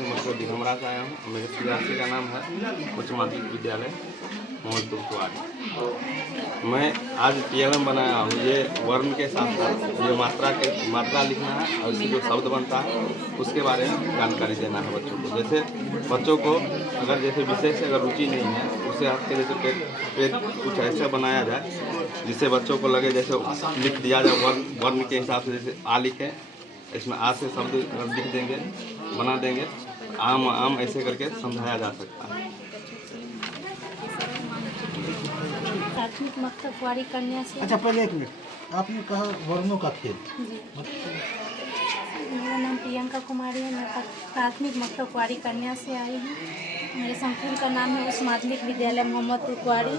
प्राथमिक मध्य दिगंबरा से आया हूँ। मेरे सीआरसी का नाम है उच्च माध्यमिक विद्यालय मोहम्मदपुर कुआरी। मैं आज टीएलएम बनाया हूँ। ये वर्ण के साथ साथ ये मात्रा लिखना है और इससे जो शब्द बनता है उसके बारे में जानकारी देना है बच्चों को। जैसे बच्चों को अगर जैसे विषय से अगर रुचि नहीं है उसे आपके जैसे पेज कुछ ऐसा बनाया जाए जिससे बच्चों को लगे जैसे लिख दिया जाए वर्ण के हिसाब से। जैसे आ लिखे, इसमें आ से शब्द लिख देंगे, बना देंगे। आम आम ऐसे करके समझाया जा सकता है। प्राथमिक मक्तब कुआरी कन्या से। अच्छा, पहले एक मिनट, आपने कहा वर्णों का खेल। जी, मेरा नाम प्रियंका कुमारी है। मैं प्राथमिक मक्तब कुआरी कन्या से आई हूँ। मेरे संकुल का नाम है उच्च माध्यमिक विद्यालय मोहम्मदपुर कुआरी।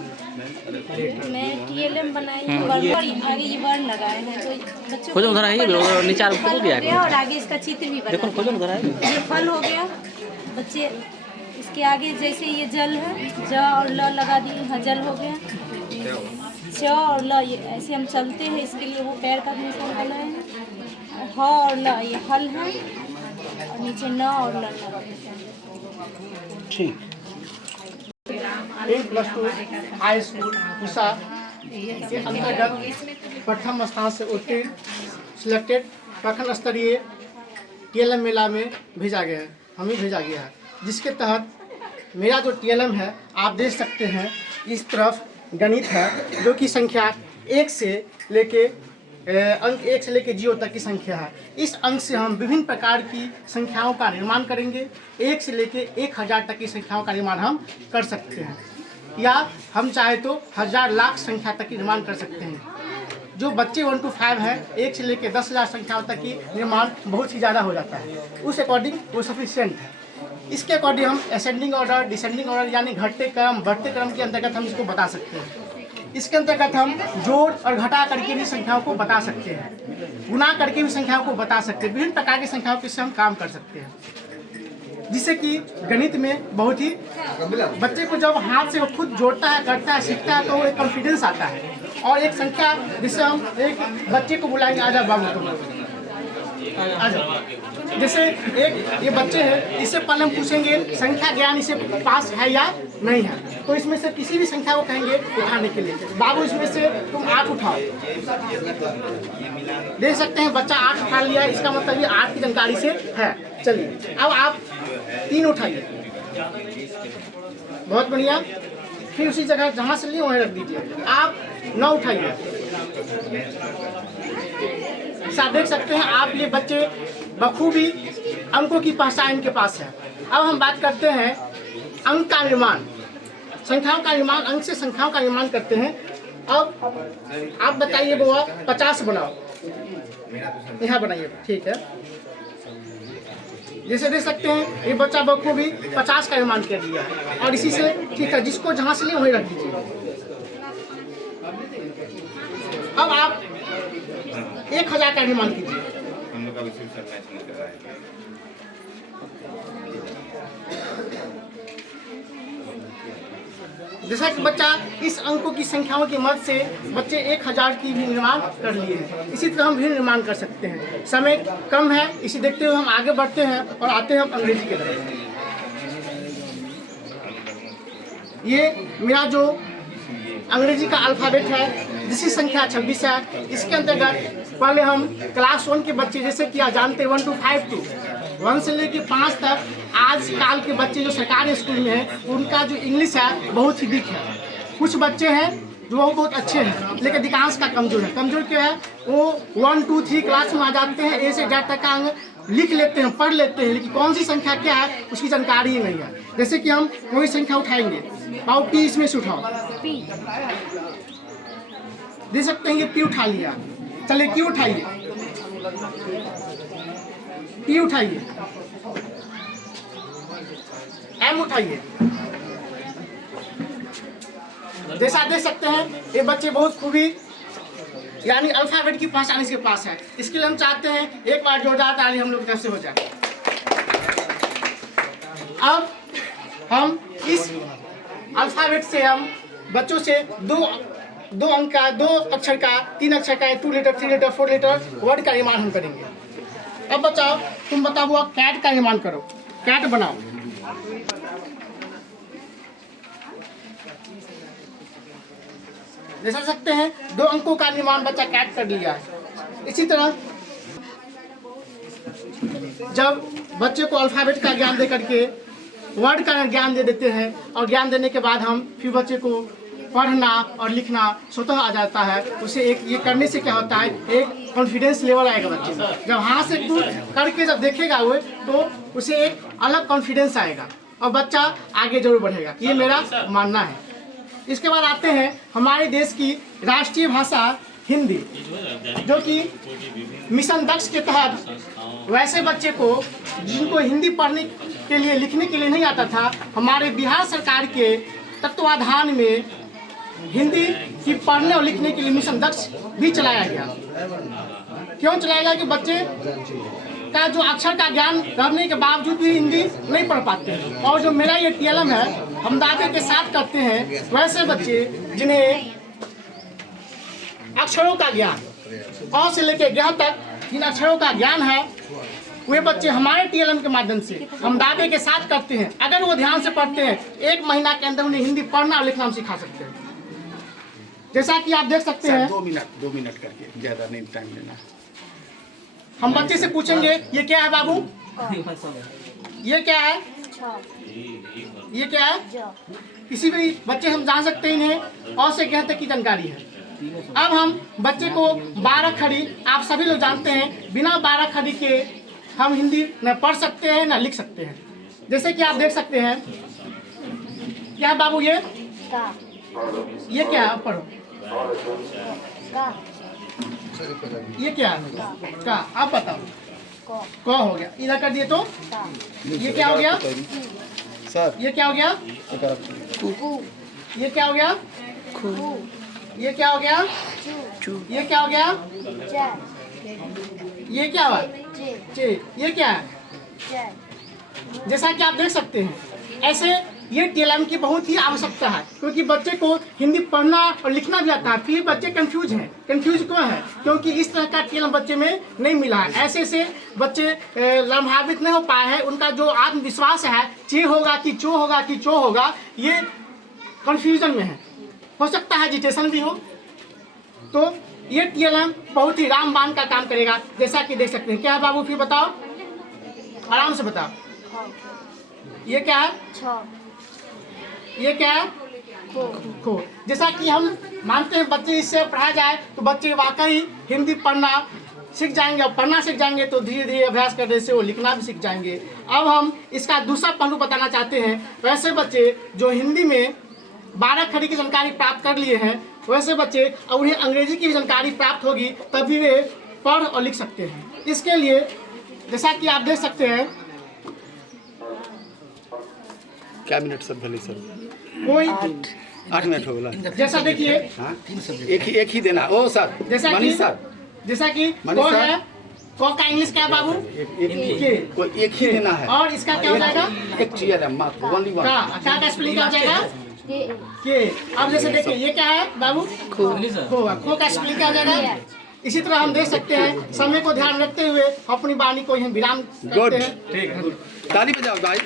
मैं टीएलएम बनाई हूँ और आगे ये वर्ण लगाए हैं तो बच्चों को उधर आइए और आगे इसका चित्र भी बना। ये फल हो गया बच्चे, इसके आगे जैसे ये जल है, ज और ल लगा दिए, हाँ जल हो गया। च और ल ये ऐसे हम चलते हैं, इसके लिए वो पैर का निशान बनाए हैं। ह और ल ये हल है और नीचे न और ल लगा देते हैं। ठीक। 8+2 हाई स्कूल उषा के अंतर्गत प्रथम स्थान से उत्तीर्ण सिलेक्टेड प्रखंड स्तरीय टीएलएम मेला में भेजा गया है, हमें भेजा गया है, जिसके तहत मेरा जो टीएलएम है आप देख सकते हैं। इस तरफ गणित है जो कि संख्या 1 से लेके अंक 1 से लेके 0 तक की संख्या है। इस अंक से हम विभिन्न प्रकार की संख्याओं का निर्माण करेंगे। 1 से लेके 1000 तक की संख्याओं का निर्माण हम कर सकते हैं, या हम चाहे तो 1000 लाख संख्या तक की निर्माण कर सकते हैं। जो बच्चे 1 to 5 है, 1 से लेके 10,000 संख्याओं तक की निर्माण बहुत ही ज़्यादा हो जाता है। उस अकॉर्डिंग वो सफिशिएंट है। इसके अकॉर्डिंग हम असेंडिंग ऑर्डर, डिसेंडिंग ऑर्डर यानी घटते क्रम बढ़ते क्रम के अंतर्गत हम इसको बता सकते हैं। इसके अंतर्गत हम जोड़ और घटा करके भी संख्याओं को बता सकते हैं, गुणा करके भी संख्याओं को बता सकते हैं। विभिन्न प्रकार की संख्याओं के से हम काम कर सकते हैं, जिससे कि गणित में बहुत ही बच्चे को जब हाथ से वो खुद जोड़ता है, करता है, सीखता है तो एक कॉन्फिडेंस आता है। और एक संख्या जिससे हम एक बच्चे को बुलाएंगे, आजा बाबू तुम आजा। जैसे एक ये बच्चे हैं, इससे पहले हम पूछेंगे संख्या ज्ञान इसे पास है या नहीं है, तो इसमें से किसी भी संख्या को कहेंगे उठाने के लिए। बाबू इसमें से तुम 8 उठाओ। देख सकते हैं बच्चा 8 उठा लिया, इसका मतलब ये 8 की जानकारी से है। चलिए अब आप 3 उठाइए, बहुत बढ़िया। फिर उसी जगह जहाँ से लिए वहीं रख दीजिए। आप 9 उठाइए। आप देख सकते हैं आप ये बच्चे बखूबी अंकों की पहचान इनके पास है। अब हम बात करते हैं अंक का निर्माण, संख्याओं का निर्माण। अंक से संख्याओं का निर्माण करते हैं। अब आप बताइए बुआ 50 बनाओ, यहाँ बनाइए, ठीक है। जैसे देख सकते हैं ये बच्चा बखूबी 50 का निर्माण कर दिया है, और इसी से ठीक है, जिसको जहाँ से लिए वहीं रख दीजिए। अब आप 1000 का निर्माण कीजिए। जैसा कि बच्चा इस अंकों की संख्याओं की मदद से बच्चे 1000 की भी निर्माण कर लिए हैं। इसी तरह हम भी निर्माण कर सकते हैं। समय कम है, इसे देखते हुए हम आगे बढ़ते हैं और आते हैं हम अंग्रेजी की तरफ। ये मेरा जो अंग्रेजी का अल्फ़ाबेट है, जिसकी संख्या 26 है। इसके अंतर्गत पहले हम क्लास 1 के बच्चे, जैसे कि आप जानते हैं 1 to 5 to 1 से लेकर 5 तक आजकल के बच्चे जो सरकारी स्कूल में हैं उनका जो इंग्लिश है बहुत ही वीक है। कुछ बच्चे हैं जो बहुत अच्छे हैं, लेकिन अधिकांश का कमजोर है। कमजोर क्या है, वो 1 2 3 क्लास में आ जाते हैं, ए से Z तक का अंक लिख लेते हैं, पढ़ लेते हैं, लेकिन कौन सी संख्या क्या है उसकी जानकारी ही नहीं है। जैसे कि हम कोई संख्या उठाएंगे, पाओ P इसमें से उठाओ, देख सकते हैं ये P उठा लिया। चलिए Q उठाइए, T उठाइए, M उठाइए। जैसा देख सकते हैं ये बच्चे बहुत खूबी यानी अल्फाबेट की पहचान इसके पास है। इसके लिए हम चाहते हैं एक बार जोरदार ताली हम लोग की तरफ से हो जाए। अब हम इस अल्फाबेट से हम बच्चों से दो अंक का, 2 अक्षर का, 3 अक्षर का, 2 लेटर, 3 लेटर, 4 लेटर वर्ड का निर्माण हम करेंगे। अब बच्चा तुम बताओ कैट का निर्माण करो। कैट बनाओ। देख सकते हैं 2 अंकों का निर्माण बच्चा कैट कर लिया है। इसी तरह जब बच्चे को अल्फाबेट का ज्ञान दे करके वर्ड का ज्ञान दे देते हैं और ज्ञान देने के बाद हम फिर बच्चे को पढ़ना और लिखना स्वतः आ जाता है, उसे एक ये करने से क्या होता है, एक कॉन्फिडेंस लेवल आएगा बच्चे में। जब हाथ से कुछ करके जब देखेगा वो तो उसे एक अलग कॉन्फिडेंस आएगा और बच्चा आगे जरूर बढ़ेगा, ये मेरा मानना है। इसके बाद आते हैं हमारे देश की राष्ट्रीय भाषा हिंदी, जो कि मिशन दक्ष के तहत वैसे बच्चे को जिनको हिंदी पढ़ने के लिए लिखने के लिए नहीं आता था, हमारे बिहार सरकार के तत्वाधान में हिंदी की पढ़ने और लिखने के लिए मिशन दक्ष भी चलाया गया। क्यों चलाया गया कि बच्चे का जो अक्षर का ज्ञान रहने के बावजूद भी हिंदी नहीं पढ़ पाते हैं। और जो मेरा ये TLM है, हम दादे के साथ करते हैं वैसे बच्चे जिन्हें अक्षरों का ज्ञान अ से लेकर ज्ञ तक जिन अक्षरों का ज्ञान है, वे बच्चे हमारे TLM के माध्यम से हम दादे के साथ करते हैं। अगर वो ध्यान से पढ़ते हैं 1 महीना के अंदर उन्हें हिंदी पढ़ना और लिखना हम सिखा सकते हैं। जैसा कि आप देख सकते हैं 2 मिनट करके, ज़्यादा नहीं टाइम लेना। हम बच्चे से पूछेंगे ये क्या है बाबू, ये क्या है, ये क्या है, किसी भी बच्चे हम जान सकते हैं इन्हें अ से ज्ञ तक की जानकारी है। अब हम बच्चे को 12 खड़ी, आप सभी लोग जानते हैं बिना 12 खड़ी के हम हिंदी न पढ़ सकते हैं न लिख सकते हैं। जैसे कि आप देख सकते हैं, क्या है बाबू ये क्या है, पढ़ो, ये क्या है, का आप बताओ, क हो गया, इधर कर दिए तो ये क्या हो गया सर, ये क्या हो गया, ये क्या हो गया, ये क्या हो गया, ये क्या हो गया, ये क्या हुआ, ये क्या है। जैसा कि आप देख सकते हैं, ऐसे ये TLM की बहुत ही आवश्यकता है, क्योंकि बच्चे को हिंदी पढ़ना और लिखना भी आता है। फिर बच्चे कंफ्यूज हैं, कंफ्यूज क्यों है, क्योंकि इस तरह का TLM बच्चे में नहीं मिला है। ऐसे से बच्चे लाभान्वित नहीं हो पाए हैं। उनका जो आत्मविश्वास है, चे होगा कि चो होगा कि चो होगा, ये कंफ्यूजन में है। हो सकता है एजिटेशन भी हो। तो ये TLM बहुत ही रामबाण का काम करेगा, जैसा कि देख सकते हैं। क्या है बाबू, फिर बताओ, आराम से बताओ, ये क्या है, ये क्या है, खो। जैसा कि हम मानते हैं बच्चे इससे पढ़ा जाए तो बच्चे वाकई हिंदी पढ़ना सीख जाएंगे, और पढ़ना सीख जाएंगे तो धीरे धीरे अभ्यास करने से वो लिखना भी सीख जाएंगे। अब हम इसका दूसरा पहलू बताना चाहते हैं। वैसे बच्चे जो हिंदी में 12 खड़ी की जानकारी प्राप्त कर लिए हैं, वैसे बच्चे और उन्हें अंग्रेजी की जानकारी प्राप्त होगी तभी वे पढ़ और लिख सकते हैं। इसके लिए जैसा कि आप देख सकते हैं, क्या मिनट सब भले सर, कोई 8 मिनट हो गया। जैसा देखिए, हाँ, एक ही देना। ओ सर, जैसा मनीष सर, कि मनीष को सर, है, को का इंग्लिश क्या है बाबू, एक ही देना है। और इसका क्या हो जाएगा, एक TLM मात्र, ओनली वन। का स्पेलिंग क्या हो जाएगा, के। अब जैसे देखिए ये क्या है बाबू, खो का स्पेलिंग क्या हो जाएगा। इसी तरह हम देख सकते हैं, समय को ध्यान रखते हुए अपनी वाणी को हम विराम करते हैं। ताली बजाओ भाई।